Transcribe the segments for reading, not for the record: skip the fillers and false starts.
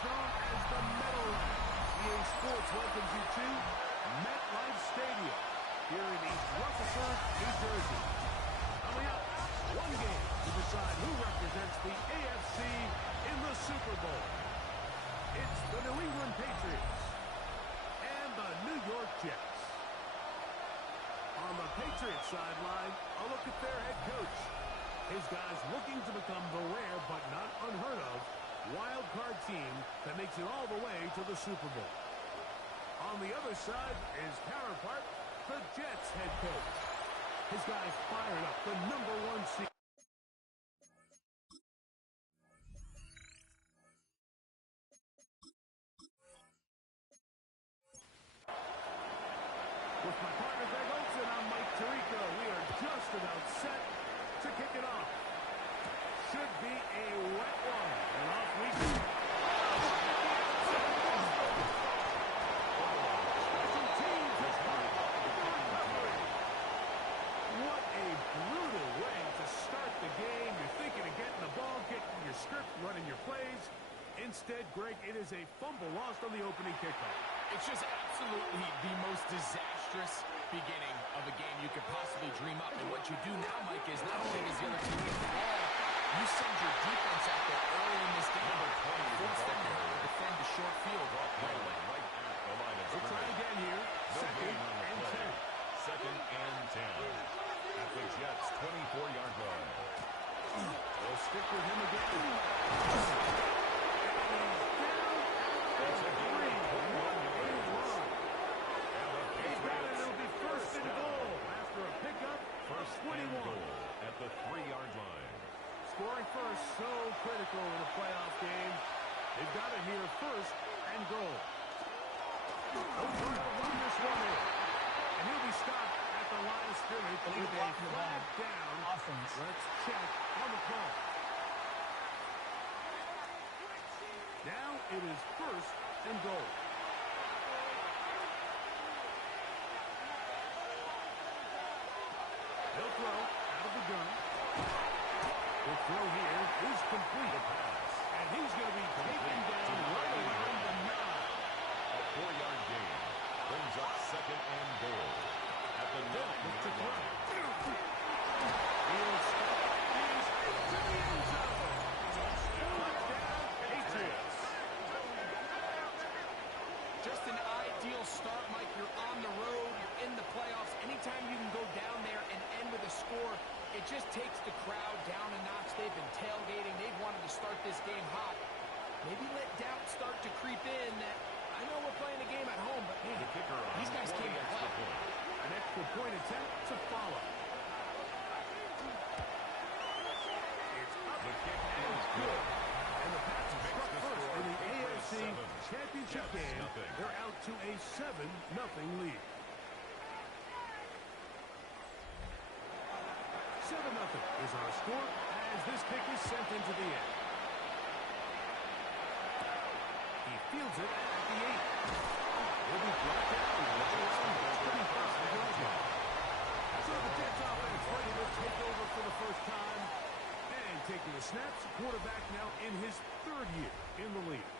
It's known as the Meadowlands. EA Sports welcomes you to MetLife Stadium here in East Rutherford, New Jersey. Coming up, one game to decide who represents the AFC in the Super Bowl. It's the New England Patriots and the New York Jets. On the Patriots sideline, a look at their head coach. His guys looking to become the rare but not unheard of wild card team that makes it all the way to the Super Bowl. On the other side, his counterpart, the Jets head coach. His guys fired up the #1 seed. With my partner Greg Olsen, I'm Mike Tirico. We are just about set to kick it off. Should be a wet one. And off we go. Special teams is part of the recovery. What a brutal way to start the game. You're thinking of getting the ball, getting your script, running your plays. Instead, Greg, it is a fumble lost on the opening kickoff. It's just absolutely the most disastrous beginning of a game you could possibly dream up. And what you do now, Mike, is not only does the other team get the ball, you send your defense out there early in this game. Force them to defend the short field right away. Right at the line of scrimmage. We'll try again here. Second and 10. Second and 10. At the Jets' 24-yard line. They'll stick with him again. It's a game of 21 yards. He's got it. It'll be first and goal after a pickup. First 21. and goal at the 3-yard line. Scoring first, so critical in a playoff game. They've got it here, first and goal. They'll try to run this one in. And he'll be stopped at the line of scrimmage with a flag down. Offense. Let's check on the call. Now it is first and goal. They'll throw out of the gun. The throw here is complete. And he's going to be taken down right around the nine. A 4-yard gain brings up second and goal at the 9-yard line. He'll stop. He's into the end zone. Touchdown, Patriots. Just an ideal start, Mike. You're on the road, you're in the playoffs. Anytime you can go down there and end with a score, it just takes the crowd down a notch. They've been tailgating. They've wanted to start this game hot. Maybe let doubt start to creep in that I know we're playing a game at home, but man, The kicker on these guys for came the to extra play. point. An extra point attempt to follow. It's up The kick and is good. good. And the Pats Makes struck the first score in the 8-7. AFC Championship Jets game. nothing. They're out to a 7-0 lead. 7-0 is our score as this kick is sent into the air. He fields it at the 8. Will be brought down right around the 21st yard. So the Jets offense ready to take over for the first time. And taking the snaps, quarterback now in his 3rd year in the league.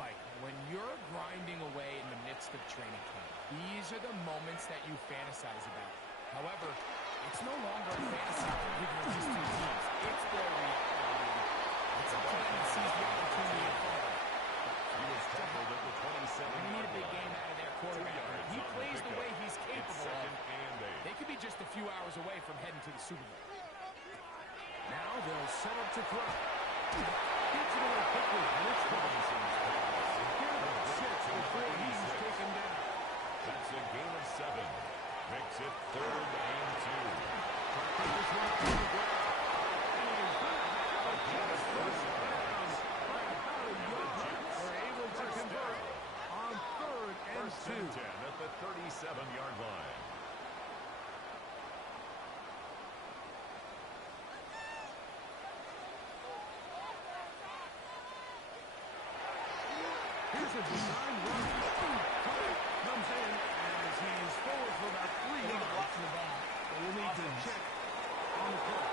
Mike, when you're grinding away in the midst of training camp, these are the moments that you fantasize about. However, it's no longer a fantasy league with these two teams. It's their reality. It's up to them to seize the opportunity in front of them. He was tackled at the 27-yard They need a big line. game out of their quarterback. If he plays the way he's It's capable second of, and 8. they could be just a few hours away from heading to the Super Bowl. Now they'll set up to throw. Gets it away quickly, and it's Robinson's pass. Again, 6 before he's taken down. That's a gain of 7. Makes it 3rd and 2. Take this one up to the ground. And he's going to have a chance first down by about a yard. They're able to convert on 3rd and First and 2. 10 at the 37-yard line. Here's a design run. Comes in as he's forward for about 3 yards. But we'll need to check on the call.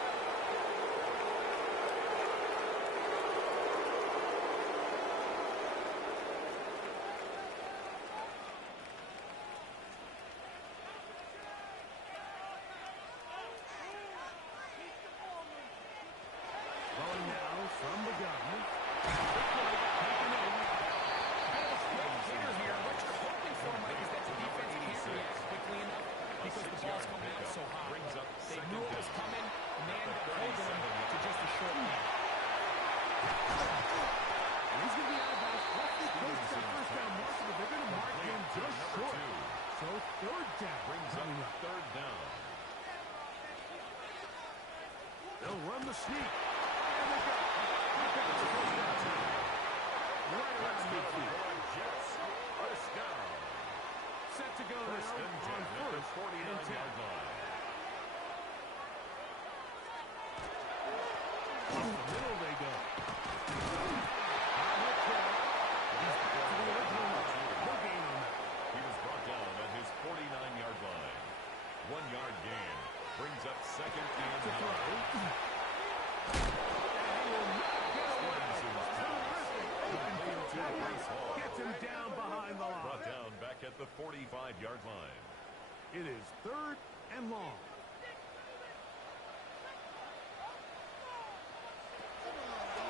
the sneak. And they go. I think it's a first down, too. Right around midfield. Jets. First down. Set to go First now and 10 on at the first and 49-yard 10. line. Up the middle they go. He was brought down at his 49-yard line. 1-yard gain brings up second and 9. Gets him down behind the line. Brought down back at the 45-yard line. It is third and long.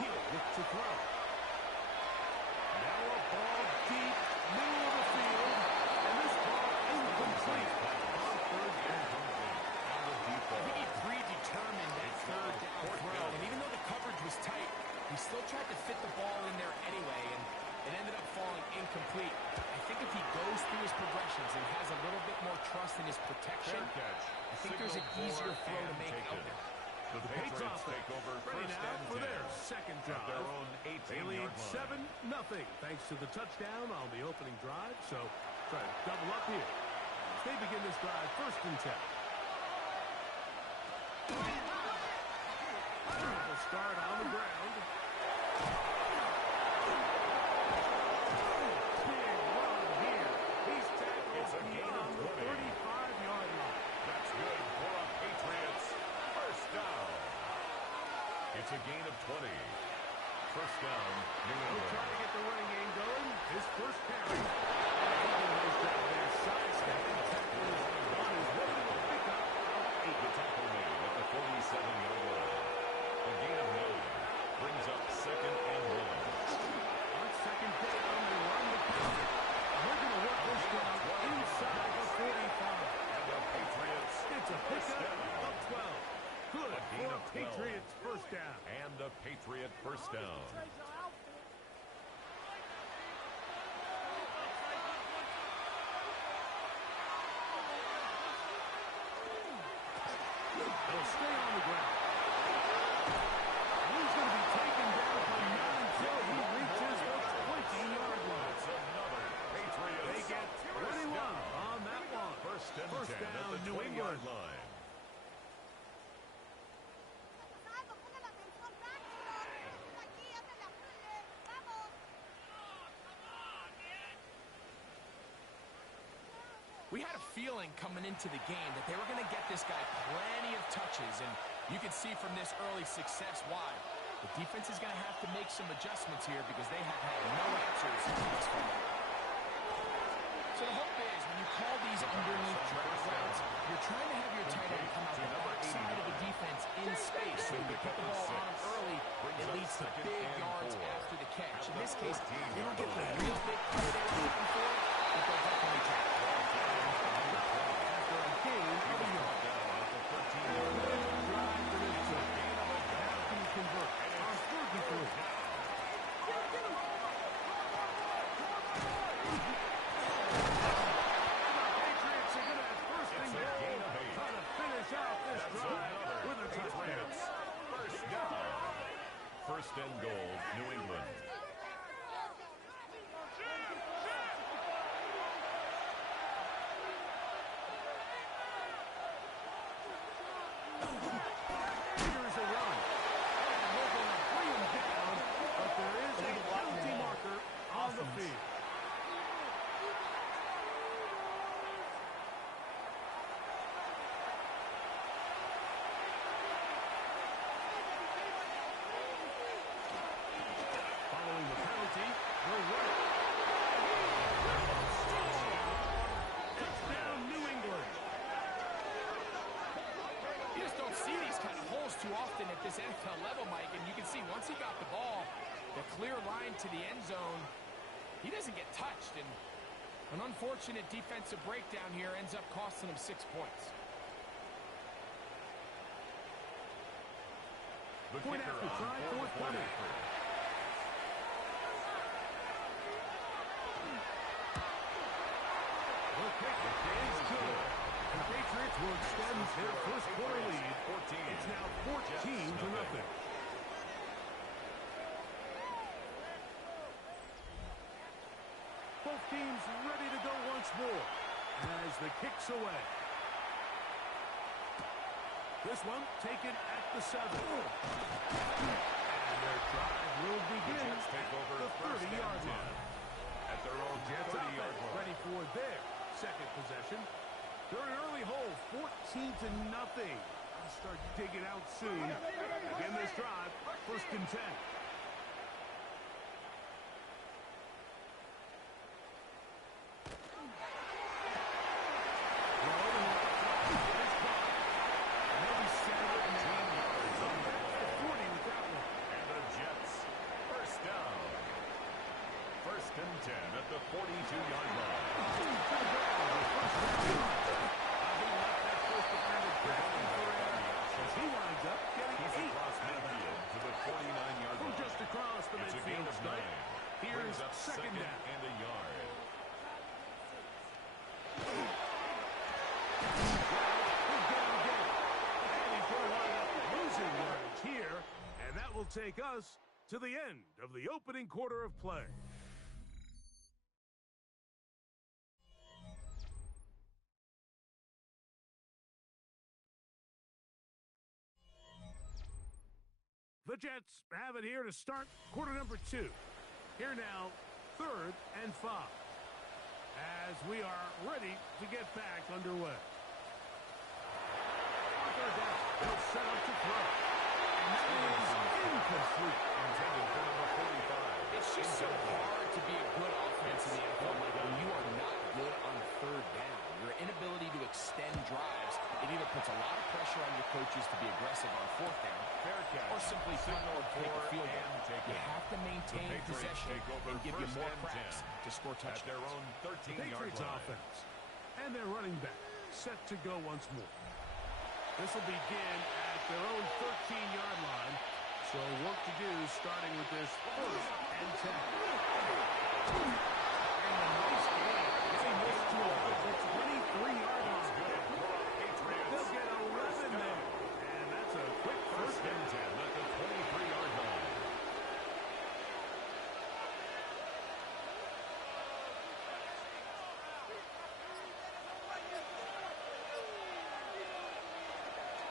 He'll look to throw. Now a ball deep, middle of the field, and this ball incomplete on third down. I think he predetermined that third down throw, and even though the coverage was tight, he still tried to fit the ball in there anyway, and it ended up falling incomplete. I think if he goes through his progressions and has a little bit more trust in his protection, I think there's an easier throw to make out there. The Patriots take over Ready first now and for 10 their second at drive. their own They lead 18-yard line. 7-0 thanks to the touchdown on the opening drive. So try to double up here. As they begin this drive first and 10. They'll start on the ground. Big run here. He's tackled It's a gain of beyond the 20. 35-yard line. That's good for a Patriots first down. It's a gain of 20. First down, New He'll England. try to get the running game going. His first carry. Sidestepping tackles on his way to a pickup of 8. The tackle made at the 47-yard line. A gain of 9 brings up second and 1. On second down, they run the clock. They're going to work this down inside the 45. And the Patriots It's a first pickup down. of 12. Good A gain for of 12. Patriots first down. And a Patriot first down. They'll stay on the ground. He's going to be taken down from not until he reaches the 20-yard line. It's another Patriots. They get 21 on that one. First and 10 down, at the New 20-yard England. line. We had a feeling coming into the game that they were going to get this guy plenty of touches, and you can see from this early success why. The defense is going to have to make some adjustments here because they have had no answers thus far. So the hope is when you call these underneath drag routes, you're trying to have your tight end come out the backside of the defense in space. So when you put the ball on him early, it leads to big yards after the catch. In this case, they don't get the real big play they were looking for, but they'll definitely try. After a gain of a yard. Drive for this team. Now can he convert on 4th and 3? Patriots are going to have first and goal. Trying to finish out this drive with a touchdown. First down. First and goal, New England. Here's a run. And they're going to bring him down, but there is a penalty marker on the field. Following the penalty, the runner. Touchdown, New England. You just don't see these kind of holes too often at this NFL level, Mike, and you can see once he got the ball, the clear line to the end zone, he doesn't get touched, and an unfortunate defensive breakdown here ends up costing him 6 points. The Point kicker after on try, fourth point penalty. after. The kick is good. And the Patriots will extend their first quarter lead. It's now 14-0. Both teams ready to go once more as the kick's away. This one taken at the 7. And their drive will begin Jets take over the 30-yard line. At their own Jets 30-yard line. ready for their second possession. They're an early hole, 14-0. I'll start digging out soon. Again, this drive, 1st and 10. The 42-yard line. He winds up getting 8 across out of that. midfield to the 49-yard From line. just across the It's a gain midfield of stripe. 9. Here's Brings up second down. and a yard. He's down again. And he's going to wind up losing yardage here. And that will take us to the end of the opening quarter of play. The Jets have it here to start quarter number 2. Here now, 3rd and 5. As we are ready to get back underway. On 3rd down, they'll set up to throw. And that is incomplete. Intended for number 45. It's just so hard to be a good offense in the NFL, Mike, when you are not good on 3rd down. Your inability to extend drives, it either puts a lot of pressure on your coaches to be aggressive on 4th down, Fair catch. or simply signal or take a field goal. You have to maintain The Patriots possession take over and give you 1st more and cracks 10 to score at touchdowns. their own The 13-yard Patriots line. offense. And their running back set to go once more. This will begin at their own 13-yard line. So work to do starting with this 1st and 10. And a nice game. Getting this to the 23-yard line. They'll get 11 there. And that's a quick 1st and 10 at the 23-yard line.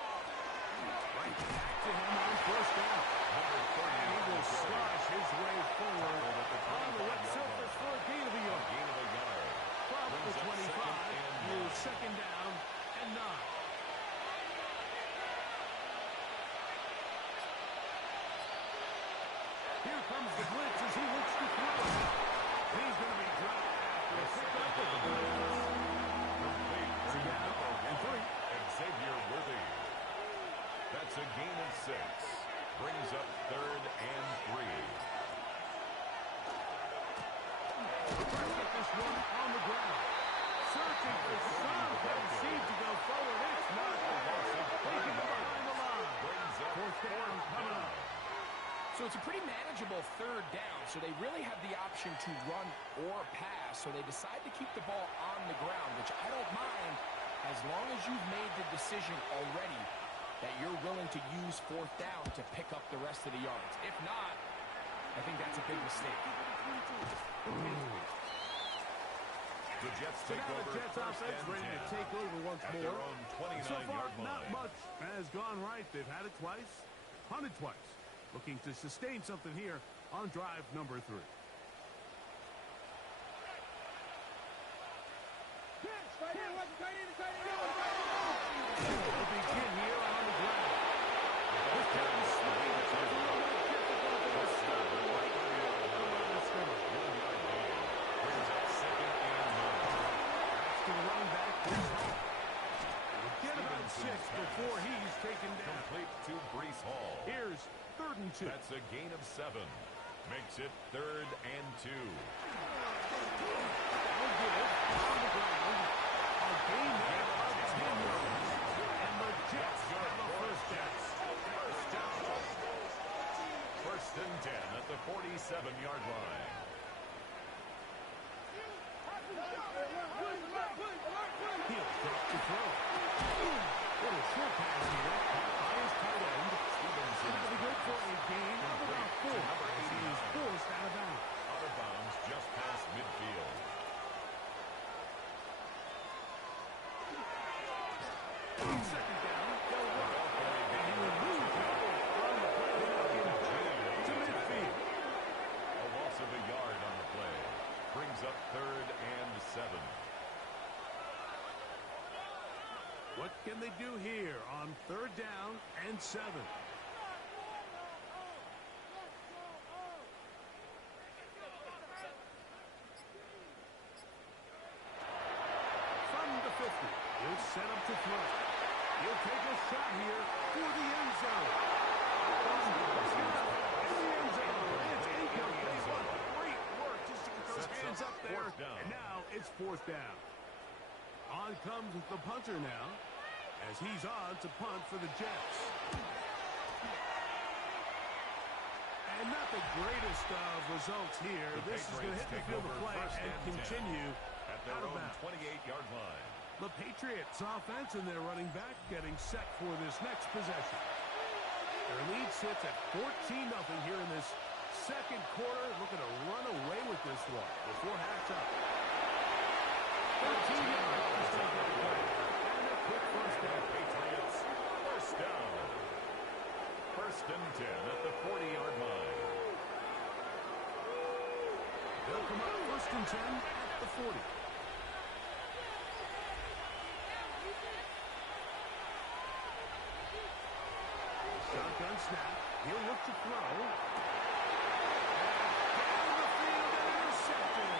Right back to him on 1st down. And he will slash his way forward on the wet surface for a gain of a yard. Gain of a yard. From the Brings up 25, here's 2nd down and 9. Here comes the blitz as he looks to throw. He's going to be dropped after a pickup of the ball. Third down and 3. Xavier Worthy. That's a gain of 6. Brings up 3rd and 3. Trying to get this one on the ground. Searching for some that seems to go forward. It's not. Taking it behind the line. Brings up 4th down coming up. So it's a pretty manageable 3rd down, so they really have the option to run or pass, so they decide to keep the ball on the ground, which I don't mind as long as you've made the decision already that you're willing to use 4th down to pick up the rest of the yards. If not, I think that's a big mistake. The Jets So take now the over Jets 1st offense and ready to 10 take over once at more. their own So far, 29-yard not line. much has gone right. They've had it twice, punted twice. Looking to sustain something here on drive number 3. They'll begin here on the ground. This time is swinging. It's a little more difficult than it's starting right there on the line of scrimmage. 1-yard gain. Brings up 2nd and 9. To the running back, Brees Hall. We'll get about 6 before he's taken down. Complete to Brees Hall. Here's 3rd and 2. That's a gain of 7. Makes it 3rd and 2. They'll give it on the ground. A gain there of 10 yards. And the Jets have a 1st down. 1st and 10 at the 47-yard line. He'll drop to throw. What a pass here. By his tight end. And that'll be good for a gain of about 4 as he is forced out of bounds. Out of bounds just past midfield. Second down, they'll run. And he will lose it on the play to midfield. A loss of a yard on the play. Brings up 3rd and 7. What can they do here on 3rd down and 7? From the 50, he'll set up to throw. He'll take a shot here for the end zone. In the end zone. It's incomplete. What great work just to get those hands up there. And now it's 4th down. On comes the punter now, as he's on to punt for the Jets. And not the greatest of results here. This is going to hit the field of play and continue at their out of own bounds. 28-yard line. The Patriots offense and their running back getting set for this next possession. Their lead sits at 14-0 here in this second quarter. Looking to run away with this one before halftime. 13 yards. And a quick first down. Patriots, first down. 1st and 10 at the 40-yard line. They'll come up 1st and 10 at the 40. Shotgun snap. He'll look to throw. Down the field and intercepted.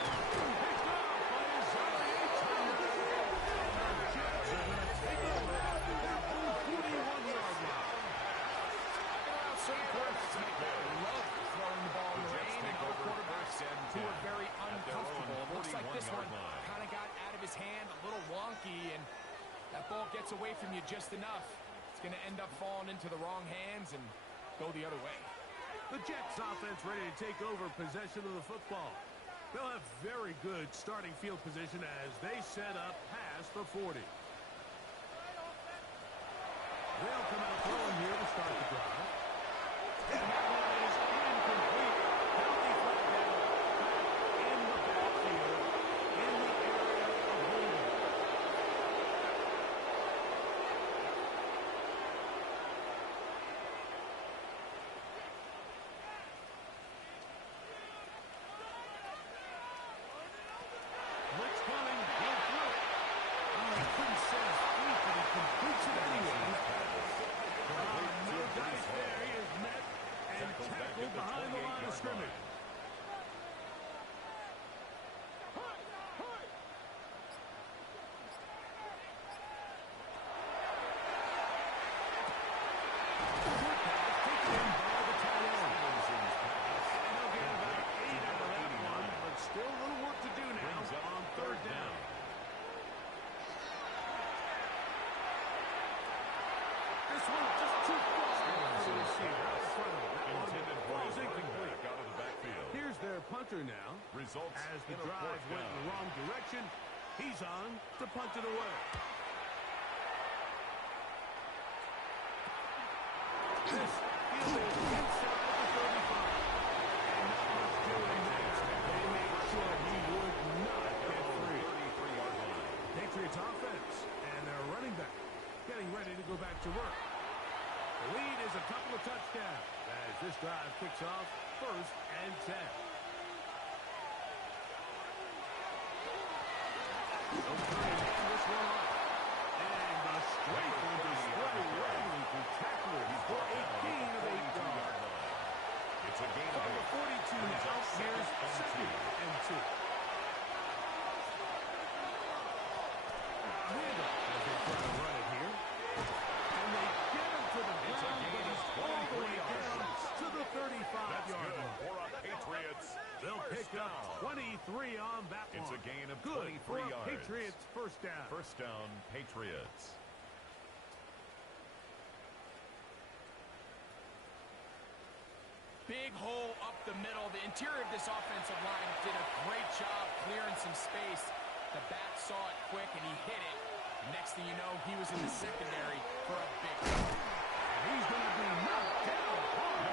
Picked off by Isaiah Thomas. And the Jets are going to take over their own 41-yard line. Love throwing the ball in the rain, and our quarterbacks who are very uncomfortable. It looks like this one kind of got out of his hand, a little wonky, and that ball gets away from you just enough. It's going to end up falling into the wrong hands and go the other way. The Jets offense ready to take over possession of the football. They'll have very good starting field position as they set up past the 40. They'll come out throwing here to start the drive. And that one is incomplete. Penalty flag down back in the backfield in the area of holding. Blitz coming. He'll throw it. Oh, he couldn't set his feet, but he completes it anyway. No dice there. He is met and tackled behind the line of scrimmage. Taken in by the tight end. And they'll get about 8 out of that one, but still a little work to do now on 3rd down. This one just too far for the receiver. Out in front of him. That one Intended for falls his running incomplete. back out of the backfield. Here's their punter now. Results As the in a drive 4th went in the down. wrong direction, he's on to punt it away. This field is inside the 35. And not much doing there. They made sure he would not get free. 33-yard line. Patriots offense and their running back getting ready to go back to work. The lead is a couple of touchdowns as this drive kicks off 1st and 10. No time to hand this one off. And the straight on display rattling through tacklers for a gain of 8 yards. It's a gain of From the 8. 42 now, here's 2nd and 2. Handoff as they try to run it here. And they get him to the ground, but he's all the way down to the 35-yard line. For our Patriots. They'll pick up 23 on that one. It's a gain of Good 23 for a yards. Patriots first down. First down, Patriots. Big hole up the middle. The interior of this offensive line did a great job clearing some space. The back saw it quick, and he hit it. Next thing you know, he was in the secondary for a big one. And he's going to be knocked down hard.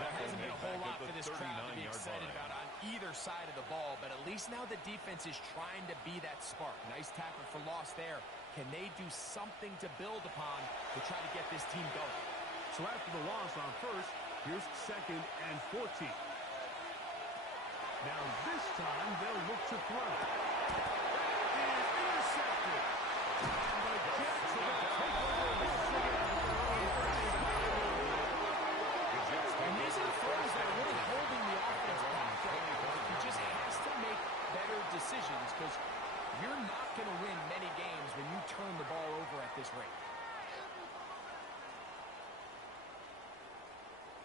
There hasn't been a whole lot for this crowd to be excited about on either side of the ball, but at least now the defense is trying to be that spark. Nice tackle for loss there. Can they do something to build upon to try to get this team going? So after the loss on first, here's 2nd and 14. Now this time they'll look to throw. That is intercepted. And the Jets are going to take over once again. And these are throws that are really holding the offense back right now. He just has to make better decisions because you're not going to win many games when you turn the ball over at this rate.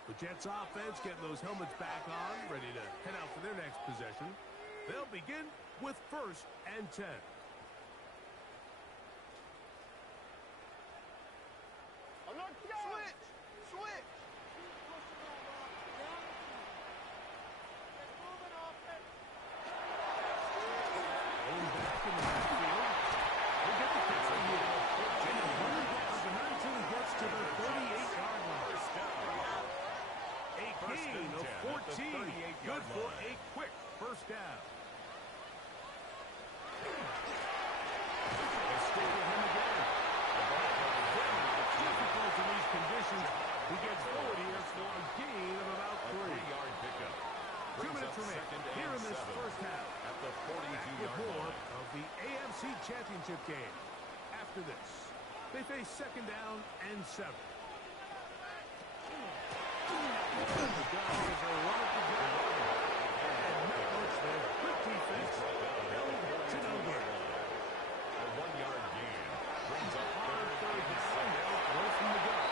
The Jets offense getting those helmets back on, ready to head out for their next possession. They'll begin with 1st and 10. Switch! Going back in the backfield. We'll get the carry here. And the running down to 19 gets to the 38-yard line. A gain of 14. Good for a quick first down. They stick with him again. Difficult in these conditions. He gets forward here for a gain of about 3. 3-yard pickup. 2 minutes remaining here in this first half. At the 42-yard More line. of the AFC Championship game. After this, they face 2nd down and 7. The Dodgers are running to go. And not much there. Quick defense. To no good. A 1-yard gain brings up On 3rd down, they'll throw from the gun.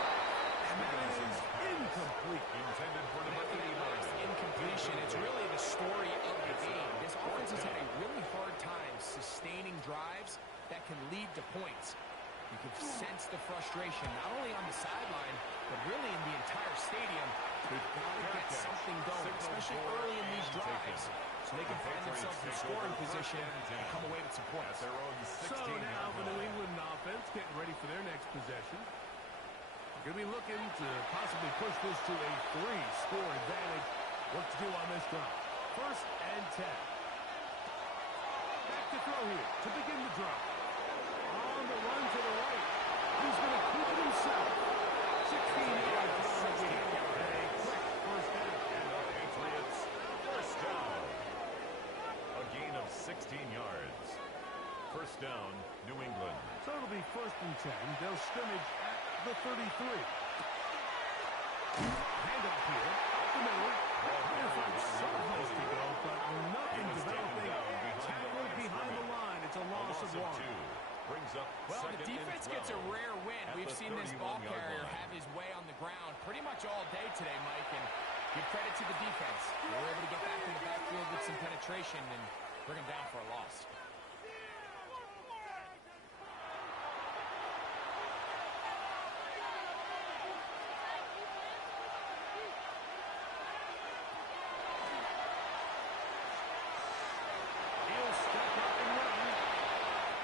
And that is incomplete. intended for number After the last 89. incompletion, it's really the story of the game. This offense has had a really hard time sustaining drives that can lead to points. You can sense the frustration, not only on the sideline, but really in the entire stadium. They've got to get something going, especially early in these drives, so they can find themselves in scoring position and come away with some At points. their own So 16-yard now the New line. England offense getting ready for their next possession. Going to be looking to possibly push this to a 3-score advantage. What to do on this drive? 1st and 10. Back to throw here to begin the drive. On the run to the right. He's going to keep it himself. 16 yards on the game. And a quick first down. And the Patriots first down. A gain of 16 yards. First down, New England. So it'll be 1st and 10. They'll scrimmage at the 33. Handoff here. The middle. Trying to find some place to go, but nothing developing. Tackled behind the line. It's a loss of 1. 2. Brings up Well, the 2nd and defense 12. gets a rare win. At We've the seen this ball 31-yard carrier line. have his way on the ground pretty much all day today, Mike, and give credit to the defense. They were able to get back in the backfield with some penetration and bring him down for a loss. He'll step up and run.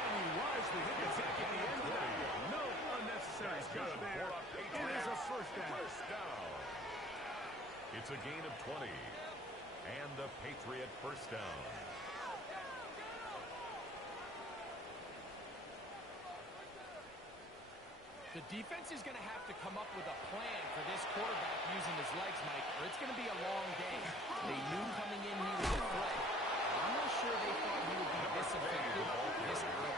And he wisely hit the deck at the end of that. No unnecessary stuff there. It is a first down. First down. It's a gain of 20. And the Patriot first down. The defense is going to have to come up with a plan for this quarterback using his legs, Mike, or it's going to be a long game. They knew coming in he was a threat. I'm not sure they thought he would be this effective this early.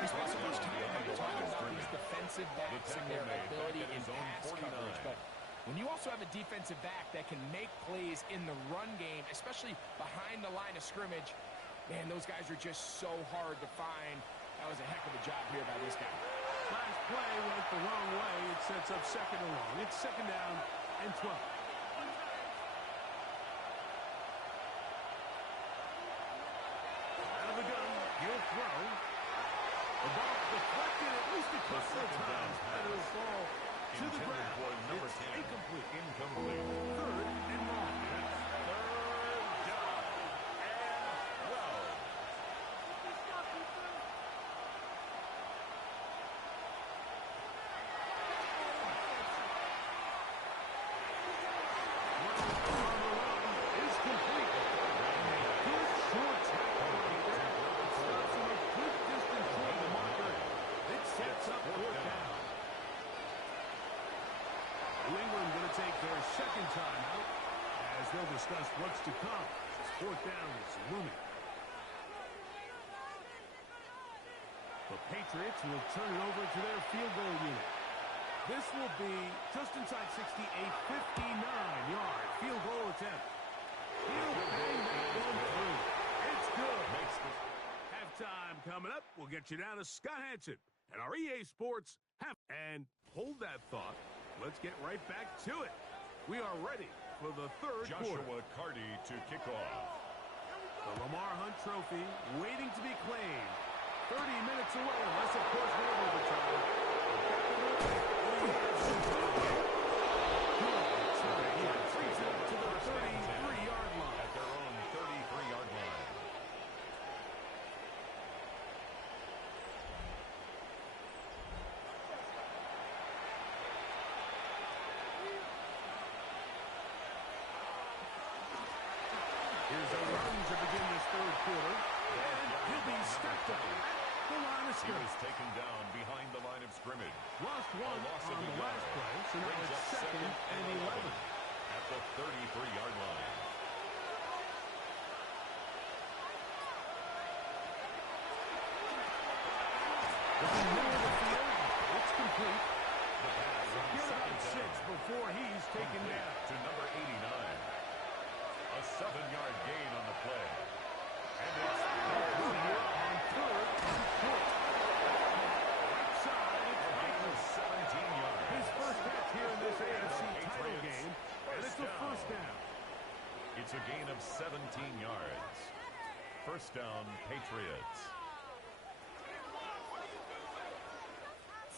We spent so much time talking about these defensive backs and their ability in pass coverage, but when you also have a defensive back that can make plays in the run game, especially behind the line of scrimmage, man, those guys are just so hard to find. That was a heck of a job here by this guy. Last play went the wrong way. It sets up 2nd and long. It's 2nd down and 12. Out of the gun, he'll throw. The ball deflected at least a couple of times, and it'll fall to the Intended ground. for number It's 10. incomplete. Incomplete. 3rd and long. Third down. And what's to come. Fourth down is looming. The Patriots will turn it over to their field goal unit. This will be just inside 60, a 59-yard field goal attempt. He'll bang that one through. It's good. Halftime coming up. We'll get you down to Scott Hanson and our EA Sports half. And hold that thought. Let's get right back to it. We are ready for the third quarter. Joshua Carty to kick off. The Lamar Hunt Trophy waiting to be claimed. 30 minutes away, unless of course we have overtime. Treats it to the 33-yard line. At their own 33-yard line. Here's a run to begin this third quarter. And he'll be stepped up at the line of He scrimmage. was taken down behind the line of scrimmage. Lost A one loss of on a the yard. last play, so now Brings it's up second and 11. at the 33-yard line. Looking middle of the field, it's complete. The pass on Get second about down. 6 before he's taken Complete down. to number 89. A 7-yard gain on the play. And it's One here on third and short. Right side, it's a gain of Baker. 17 yards. His first catch here in this AFC title Patriots game, and it's a first down. It's a gain of 17 yards. First down, Patriots.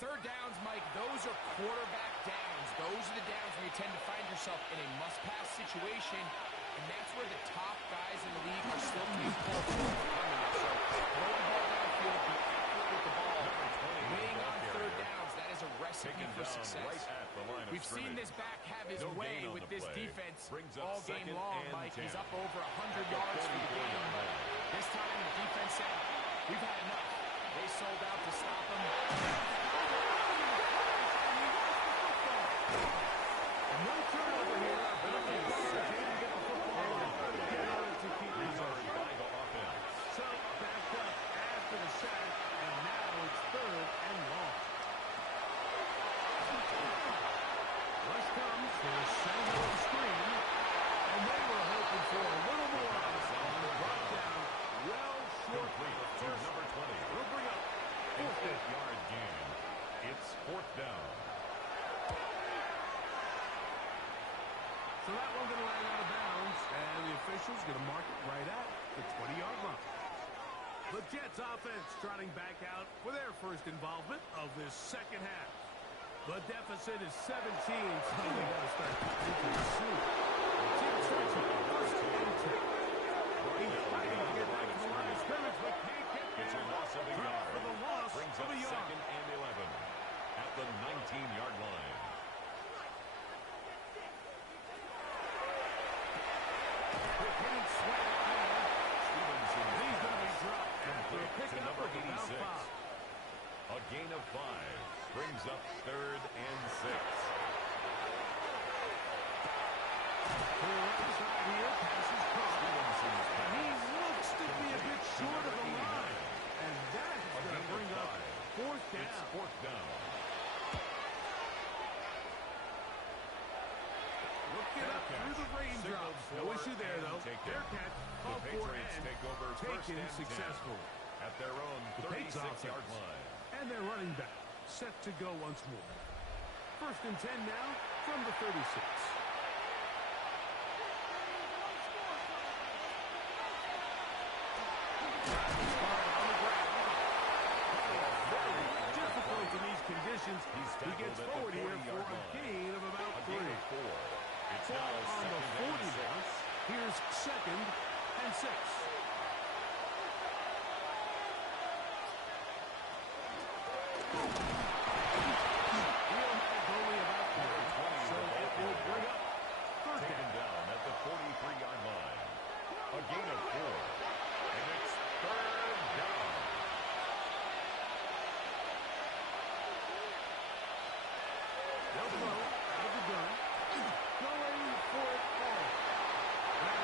Third downs, Mike, those are quarterback downs. Those are the downs where you tend to find yourself in a must-pass situation, and that's where the top guys in the league are still being pulled from. So throw the ball downfield, be accurate with the ball. Number 20 Winning on block third area. downs, that is a recipe Taken for down success. right at the line of We've seen scrimmage. this back have his No way gain on with the this play. defense Brings up all game second long, and Mike. 10. He's up over 100 At the yards for the 44-yard game, but line. this time the defense said, we've had enough. They sold out to stop him. No turnover here. Didn't get the football on to keep his Missouri by the offense. So back up after the sack, and now it's third and long. Rush comes for a sound of the screen, and they were hoping for a little more on the drop down. Well short Complete of to first. number 20. We'll bring up An fourth down. 8-yard gain. It's fourth down. So that one going to land out of bounds, and the official's going to mark it right at the 20-yard line. The Jets offense trotting back out for their first involvement of this second half. The deficit is 17, so they got to start thinking soon. The team starts with first and 10. He's fighting to get back to the line of scrimmage, but can't get there. It's a loss of a Drop yard. for the loss Brings of up a yard. second and 11 at the 19-yard line. Quick hitting slant there. Stevenson And he's going to be dropped after a complete to pickup number of about 86. 5. A gain of 5 brings up third and 6. To the right side here, passes caught. Stevenson's And he pass. looks to be a bit short of the Number line. And that is A going to gain of bring up 5. fourth It's down. fourth down. Looking up through the raindrops. No Signaled issue there, for though. and taken. Their catch The called for Patriots and take over first taken and 10 successfully. at their own The Patriots 36-yard offense. line. And their running back set to go once more. First and 10 now from the 36. Very difficult in these conditions. He's He tackled gets at the forward here 40-yard for a line. gain of about A 3. gain of 4. It's Ball now on the second 40 and 6. now. Here's second and 6. Field has only about 3, so it will bring up third Taken down. down at the 43-yard line. A gain of 4. And it's third down. They'll throw out of the gun. Going for it all. That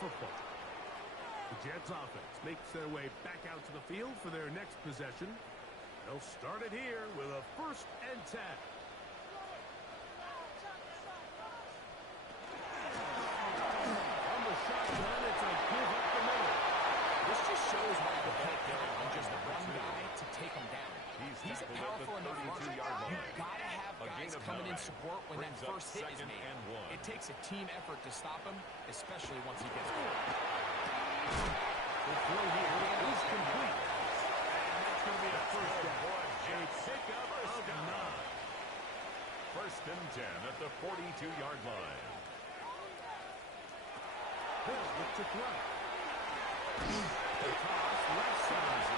football. The Jets offense makes their way back out to the field for their next possession. They'll start it here with a 1st and 10. On the shotgun, it's a give up the middle. This just shows why the ball and just one guy to take him down. He's a powerful enough runner. You've got to have guys coming in support when that first hit is made. It takes a team effort to stop him, especially once he gets going. The throw here is complete. And that's going to be a 1st down. A pickup of 9. 1st and 10 at the 42-yard line. Hill with the throw. The toss left side.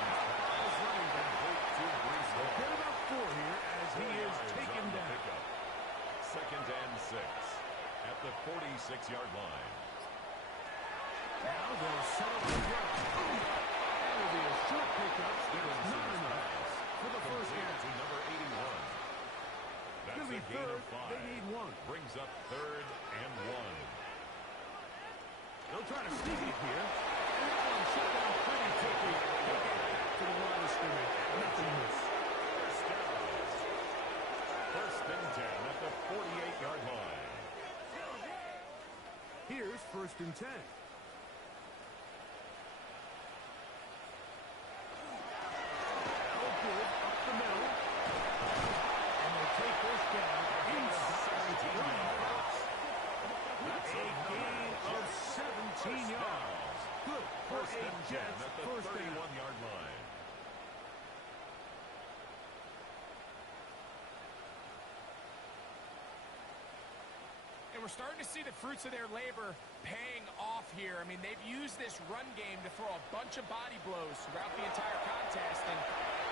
As running back hope to Brees. Get about 4 here as he is taken down. 2nd and 6 at the 46-yard line. Now they'll set up the throw. That will be a short pickup. It's not enough for the 1st down. To number 81. That's a gain of 5. They need 1. Brings up 3rd and 1. They'll try to sneak it here. And that one shut down pretty quickly. They get back to the line of scrimmage. Nothing miss. 1st and 10 at the 48-yard line. Here's 1st and 10. They'll give up the middle. And they'll take this down inside 20. A gain of 17 yards. Good for a Jets at the 31-yard line. And we're starting to see the fruits of their labor paying off here. I mean, they've used this run game to throw a bunch of body blows throughout the entire contest. And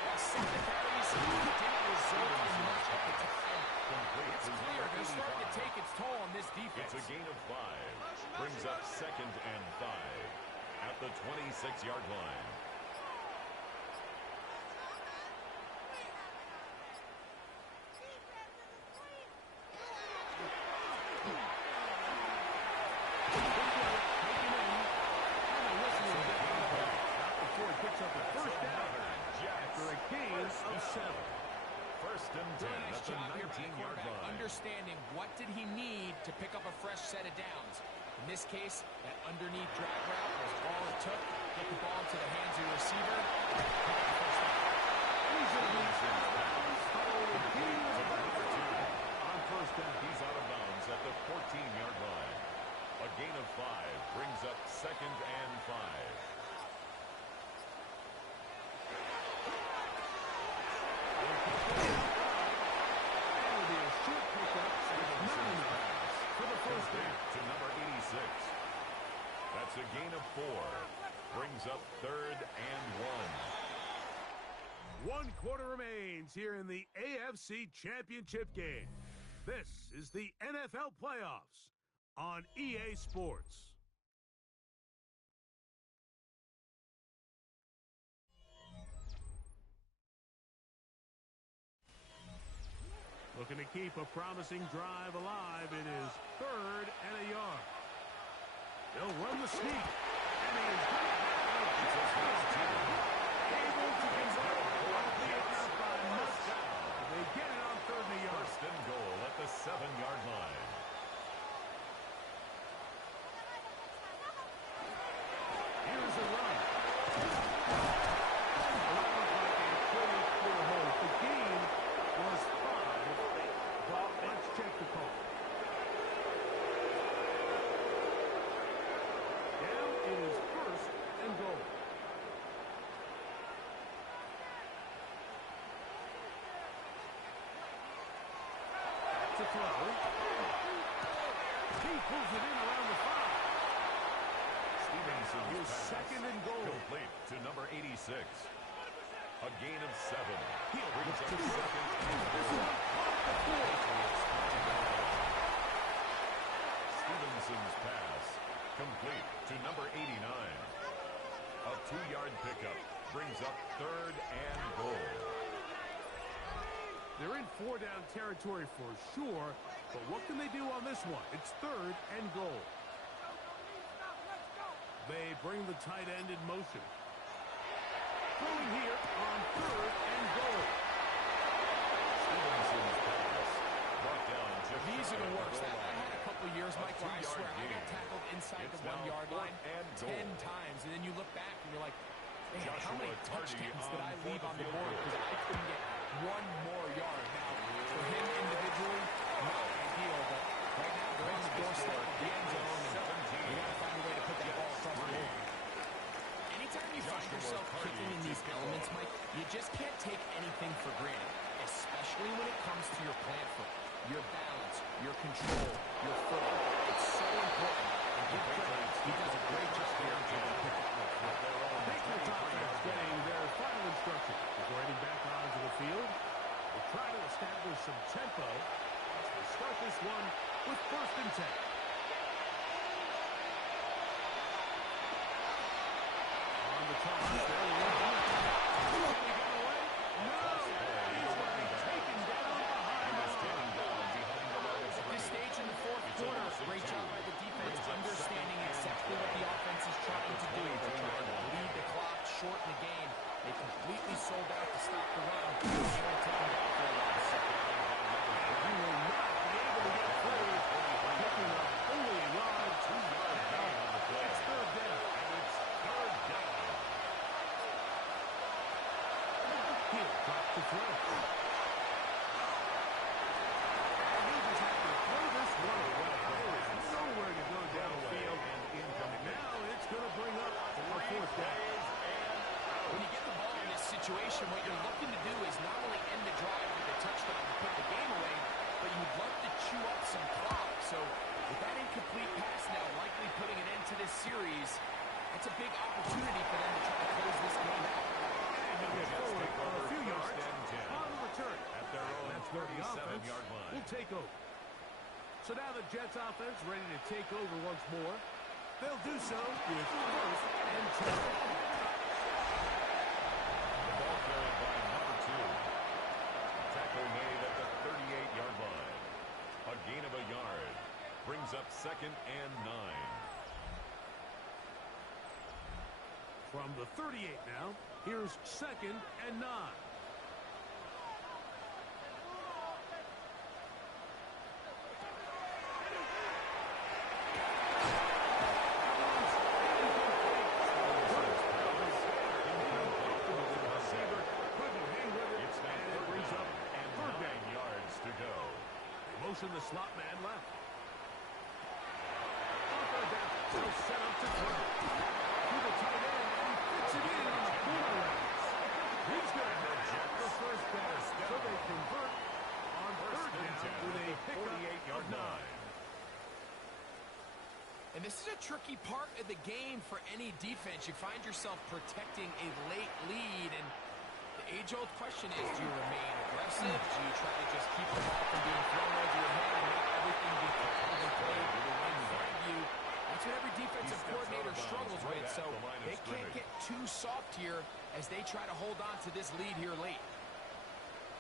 while some of the carries didn't result in much at the time, it's clear they're starting to take its toll on this defense. It's a gain of 5. Brings up 2nd and 5 at the 26-yard line. Understanding what did he need to pick up a fresh set of downs. In this case, that underneath drag route was all it took. Get the ball into the hands of the receiver. On 1st down, he's out of bounds at the 14-yard line. A gain of 5 brings up 2nd and 5. To number 86. That's a gain of 4. Brings up 3rd and 1. 1 quarter remains here in the AFC Championship game. This is the NFL Playoffs on EA Sports. Looking to keep a promising drive alive. It is 3rd and a yard. They'll run the sneak. And he is able to convert by much. They get it on 3rd and a yard. 1st and goal at the 7-yard line. Here's a run. That looked like a pretty clear hole. The game was 5. But let's check the call. Now it is 1st and goal. To throw. He pulls it in around the 5. Stevenson His 2nd and goal. Complete to number 86. A gain of 7. He'll Brings up to 2nd and this goal. one off the floor. Stevenson's pass complete to number 89. A 2-yard pickup brings up 3rd and goal. They're in 4-down territory for sure, but what can they do on this one? It's 3rd and goal. They bring the tight end in motion. Throwing here on 3rd and goal. Stevenson's pass brought down just These are shy the of worst. goal I line. had a couple of years, A Mike, where I 2-yard swear I got gain. tackled inside It's the 1-yard now line 4th and 10 goal. times, and then you look back and you're like, man, how Joshua many Tardy touchdowns did I on leave fourth on the field board goal. because I couldn't get one more yard? Now, for him individually, not ideal, but right now they're on the doorstep of the end zone, and you got to find a way to put that ball across the board. Anytime you find yourself kicking in these elements, Mike, you just can't take anything for granted, especially when it comes to your plant foot, your balance, your control, your footing. It's so important. And give credit, he does a great job here to pick that one up. Patriots offense getting their final instruction before heading back onto the field. They try to establish some tempo as they start this one with 1st and 10. On the toss, there he is. Can he get away? No! He's going to be taken down behind the line. At this stage in the 4th quarter, great job by the defense, understanding exactly what the offense is trying to do. They're trying to lead the clock, shorten the game. They completely sold out to stop the run. They're able to take them down for a loss. He will not be able to get through. Picking up only a yard, 2-yard gain on the play. It's 3rd down. And it's 3rd down. He'll drop the throw. And he just had to throw this one away. There is nowhere to go downfield. And now it's going to bring up a 4th down. When you get the ball in this situation, what you're looking to do is not only end the drive with a touchdown to put the game away, but you'd love to chew up some clock. So with that incomplete pass now likely putting an end to this series, that's a big opportunity for them to try to close this game out. And he'll get forward for a few yards on the return. At their own That's where the offense 37-yard line. will take over. So now the Jets offense ready to take over once more. They'll do so with 1st and 10. The ball carried by number 2. Tackle made at the 38-yard line. A gain of a yard. Brings up 2nd and 9. From the 38 now, here's 2nd and 9. Motion the slot man left. They'll set up to throw. To the tight end, and he fits it in on the corner route. He's going to have the 1st down. So they convert on 3rd down with a pickup of 9. And this is a tricky part of the game for any defense. You find yourself protecting a late lead, and the age-old question is, do you remain aggressive? Do you try to just keep the ball from being thrown over your head and make everything be called and played in front of you? That's what every defensive coordinator struggles with, so they can't get too soft here as they try to hold on to this lead here late.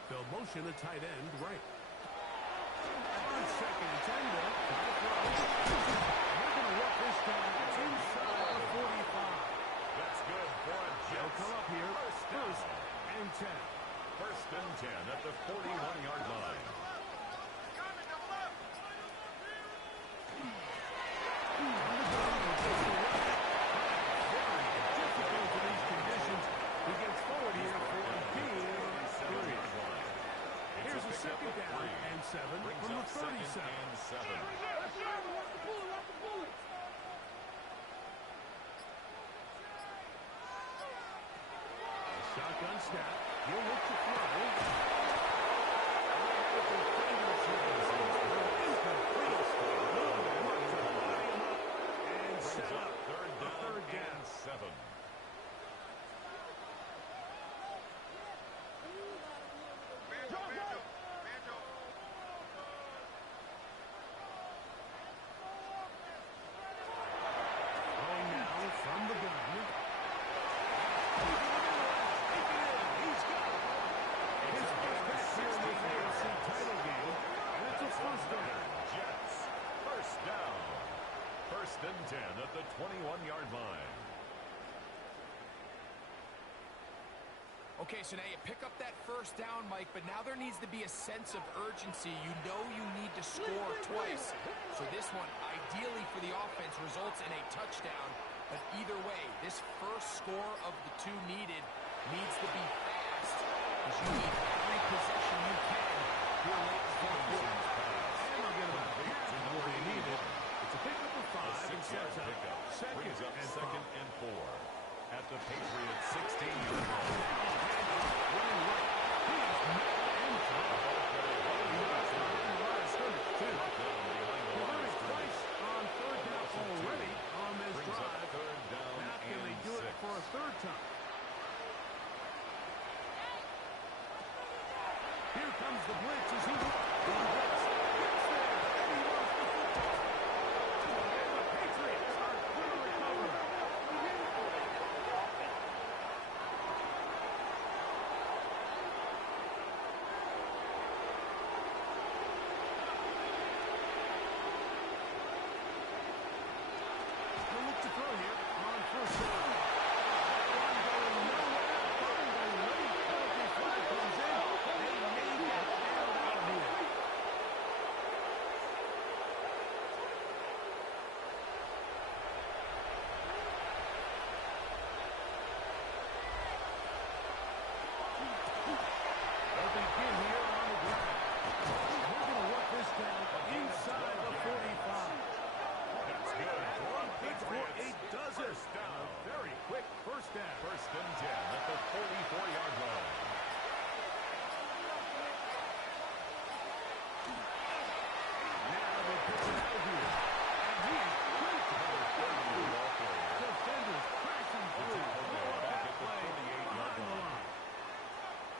They'll motion the tight end right. On 2nd and 10, though, they're going to work this down inside the 45. That's good for a Jets. They'll come up here, 1st and 10. 1st and 10 at the 41-yard line. Very difficult in these conditions. He gets forward here for a gain of 3. Here's a 2nd down and 7 from the 37. And 7. Shotgun snap. He'll look to throw. And set up 3rd down. 7. Throwing now from the gun. He's got it. His first catch here in the AFC title game. Okay, so now you pick up that first down, Mike, but now there needs to be a sense of urgency. You know you need to score twice. So this one, ideally for the offense, results in a touchdown. But either way, this first score of the two needed needs to be fast, because you need every possession you can here late in the fourth quarter. And they'll get about half of what they needed. It's a pickup of 5 and sets up second and 4. At the Patriots' 16-yard line. Running right. He is not in trouble. Converted twice on third down already on this drive. Now can they do it for a third time? Here comes the blitz as he gets there, and he lost the football. And the Patriots are going to recover. They'll look to throw here on first down. One going nowhere. Finally late. Penalty flag comes in. They may get nailed out here. They'll begin here on the ground. We're going to work this down inside the 45. That's good. It's for a dozen. Down. Very quick first down. First and 10 at the 44-yard line. Now they pitch it out here. And he is quick. Defenders crashing through. Throw up that play behind the line.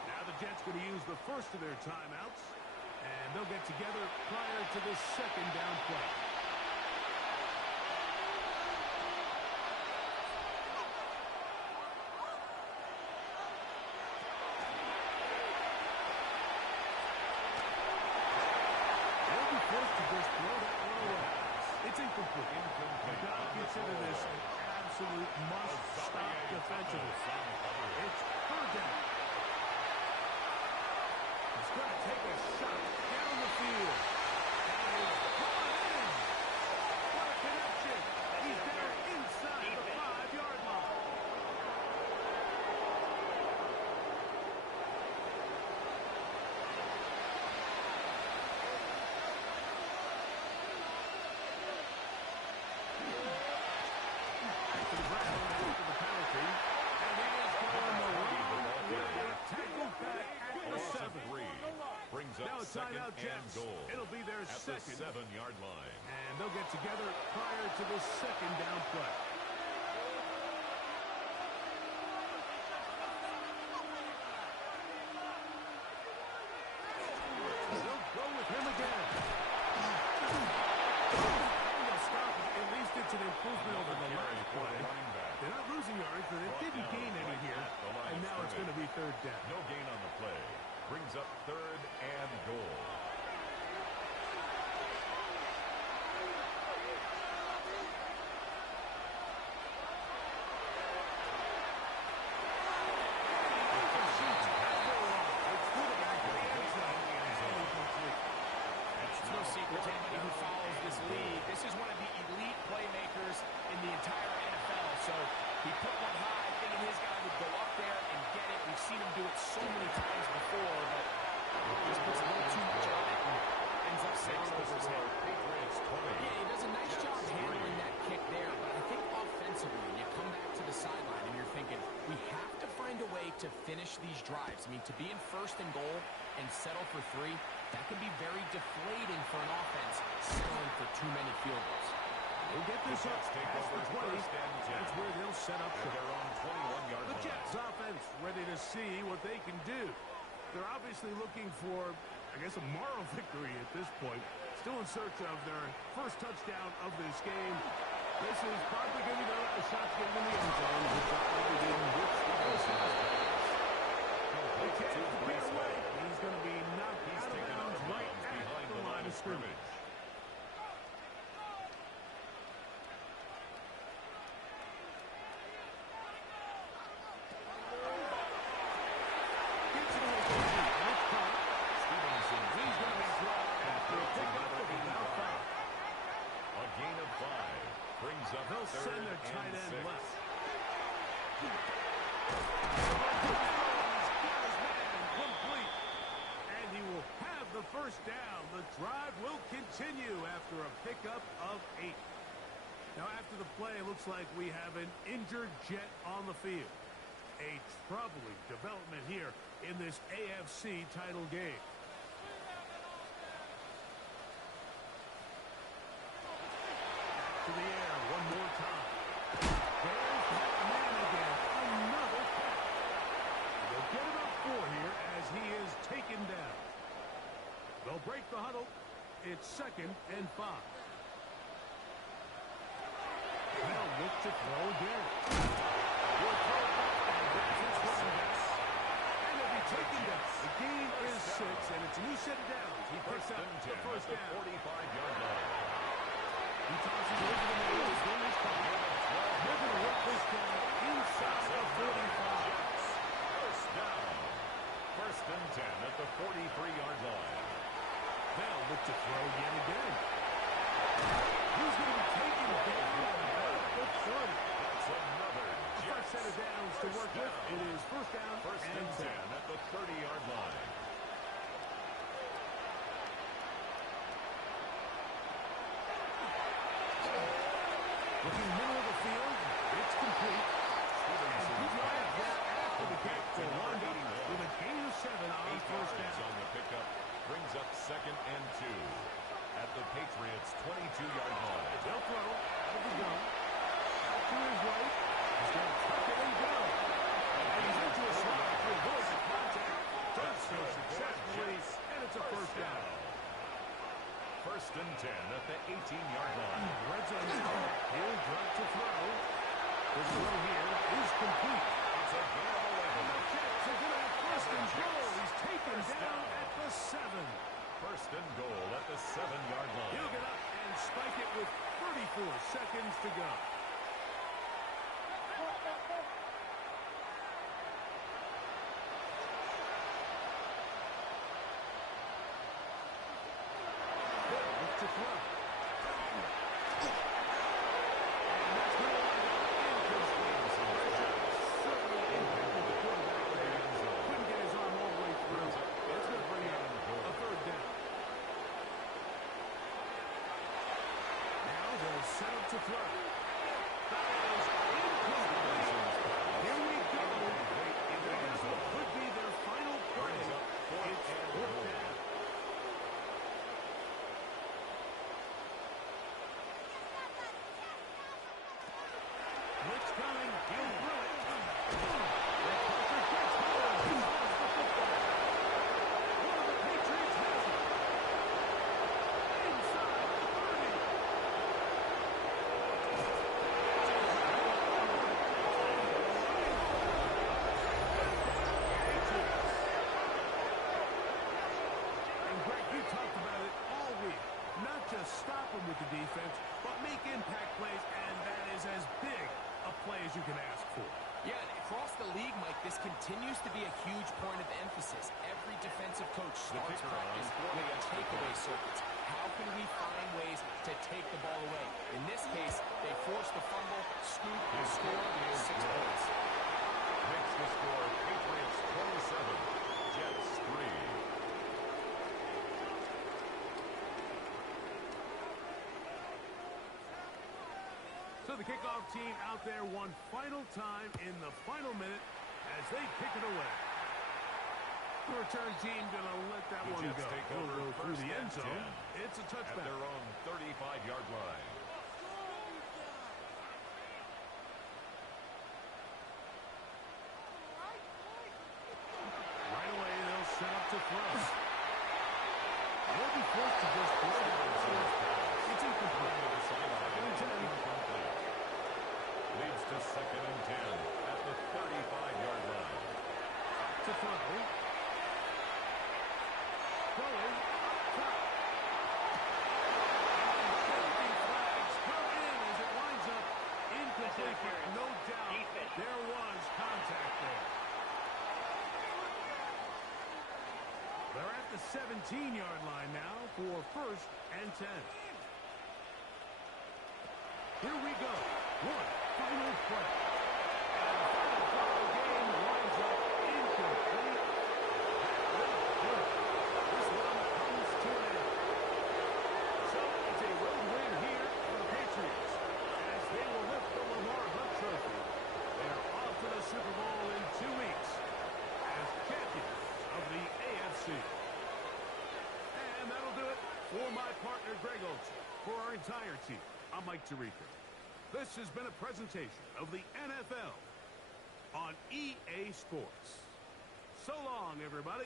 Now the Jets going to use the first of their timeouts. And they'll get together prior to the second down play. They'll be forced to just throw that one away. It's incomplete. You've got to consider this an absolute must-stop defensively. It's third down. He's going to take a shot down the field. And he's gone in. What a connection. He's there inside the 5-yard line. Back to the ground after the penalty. And he is going the wrong way. Tackled back at the 7. Brings Now up it's second timeout and Jets. goal. It'll be their At second. the 7-yard line. And they'll get together prior to the second down play. They'll go with him again. They'll stop it. At least it's an improvement over the last play. Running back. They're not losing yards, but they didn't gain any here. And now it's going to be third down. No gain on the play. Brings up third and goal. It's no secret to anybody who follows this league. This is one of the elite playmakers in the entire NFL. So he put one high, thinking his guy would go up there and get it. We've seen him do it so many times before, but just puts a little too much on it and ends up sailing over his head. Patriots 20. Yeah, he does a nice job handling that kick there, but I think offensively, you come back to the sideline and you're thinking, we have to find a way to finish these drives. I mean, to be in first and goal and settle for 3, that can be very deflating for an offense settling for too many field goals. They'll get this up Take past the over 20. first and 10. That's where they'll set up At shop. their own 21-yard The line. Jets offense ready to see what they can do. They're obviously looking for, I guess, a moral victory at this point. Still in search of their first touchdown of this game. This is probably going to be their last shot to get in the end zone, which will probably be in which the They can't get away. He's going to be knocked out of bounds right at the line of scrimmage. It's caught. Stevenson. He's going to be dropped after a pickup of about 5. A gain of 5 brings up They'll third send their and tight end 6. left. He's got his man complete. And he will have the first down. The drive will continue after a pickup of 8. Now, after the play, it looks like we have an injured Jet on the field. A troubling development here in this AFC title game. Back to the air one more time. There's that man again. Another catch. They'll get him up 4 here as he is taken down. They'll break the huddle. It's 2nd and 5. They'll look to throw again. Will throw it back, and that's his running back. And he'll be taken down. The gain is 6, and it's a new set of downs. He picks up the first down. 45-yard line. He tosses it over the middle. His one is covered. They're going to work this down inside the 45. First down. 1st and 10 at the 43-yard line. They'll look to throw yet again. He's going to be taken down at the 30. That's another A fresh set of downs to work with. It is first down 1st and 10 at the 30-yard line. Looking middle of the field. It's complete. And he's right there after the catch. They wind up with a gain of 7 on first down. On the pickup brings up 2nd and 2 at the Patriots' 22-yard line. They'll throw out of the gun. Out to his right. He's going to tuck it and go. And he's into a slot to avoid the contact. Does so successfully. And it's a first down. 1st and 10 at the 18-yard line. Red zone now. He'll drop to throw. The throw here is complete. It's a gain of 11. The Jets are going to have first and goal. He's taken down at the 7. 1st and goal at the 7-yard line. He'll get up and spike it with 34 seconds to go. To throw. And that's going to wind up incomplete. Certainly impacted the quarterback there. Couldn't get his arm all the way through. It's going to bring up a 3rd down. Now they'll set up to throw. That is incomplete. Here we go. There's what could be their final play. It's 4th down. Blitz coming. He'll throw it. The pressure gets hold. He's lost the football. One of the Patriots has it. Inside the 30. And Greg, you talked about it all week. Not just stop them with the defense, but make impact plays, and that is as big a play as you can ask for. Yeah, across the league, Mike, this continues to be a huge point of emphasis. Every defensive coach starts practice with takeaway circuits. How can we find ways to take the ball away? In this case, they forced the fumble, scoop, and score 6 points. Makes the score Patriots 27, Jets 3. So the kickoff team out there one final time in the final minute as they kick it away. The return team going to let that one Jets go. take It'll over go through the end 1st and zone. 10 It's a at touchback. their own 35-yard line. Right away, they'll set up to throw. They'll be forced to just throw it. It's incomplete. 2nd and 10. Leads to 2nd and 10 at the 35-yard line. To throw. Throwing. Top. And safety flags come in as it winds up incomplete, but no doubt there was contact there. the 17-yard line now for 1st and 10. Here we go. One final play. And the final play of the game winds up incomplete. This one comes to an end. So it's a road win here for the Patriots as they will lift the Lamar Hunt Trophy. They are off to the Super Bowl in 2 weeks as champions of the AFC. And that'll do it for my partner, Greg Olsen. For our entire team, I'm Mike Tirico. This has been a presentation of the NFL on EA Sports. So long, everybody.